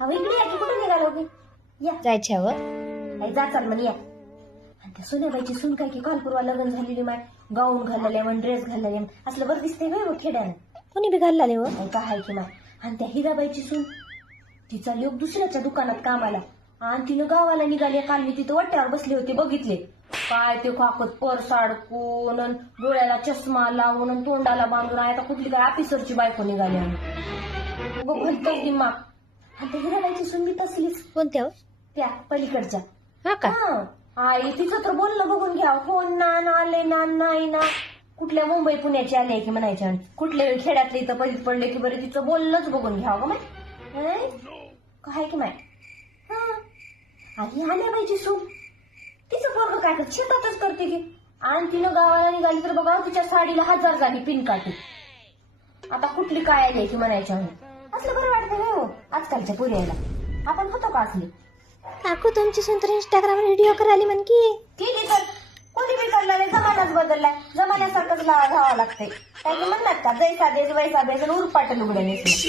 अहो इकडे या की, कुठे निघालो की? या जायच्यावर नाही जा चाल म्हणे या. आणि त्या सोन्याबाईची सून काय की काल परवा लग्न झालेली माय गाऊन घालले म्हण ड्रेस घालले असलं बरं दिसते काय खेड्यानं. कोणी बी घालला व नाही का हाय की माय. आणि त्या हिराबाईची सून तिचा लोक दुसऱ्याच्या दुकानात कामाला आणि तिनं गावाला निघाली. काल मी तिथं वट्यावर बसले होते बघितले काय ते काकत पर्स अडकून अन डोळ्याला चष्मा लावून अन तोंडाला बांधून. आता कुठली काय ऑफिसरची बायको निघाली आणि भलतच दिमाग. आणि त्या हिराबाईची सून बी तसलीच कोणत्या हो? त्या पलीकडच्या. हा का हा आई तिचं तर बोलणं बघून घ्या. फोन ना आले ना नाही ना कुठल्या मुंबई पुण्याची आली आहे की म्हणायच्या कुठल्या खेड्यातले इथं पलीत पडले की बरं तिचं बोलणंच बघून घ्यावं का माय काय की माय. आणि आल्याबाईची सून तिचं पोरगं काय करत शेतातच करते की. आणि तिनं गावाला निघाली तर बघा तिच्या साडीला 1000 झाली पिन काठी. आता कुठली काय आली की म्हणायच्या असलं बरं वाटतं नाही हो आजकालच्या पुऱ्याला. आपण होतो का असली. काकू तुमची सून तर इंस्टाग्राम व्हिडिओ करायली म्हण की. केली तर कोणी बी करणार आहे. जमानाच बदललाय. जमान्यासारखंच घ्यावं लागतंय. काय की म्हणणार का जैसा देश वैसा देश उरपाट लुगडं नेसलं.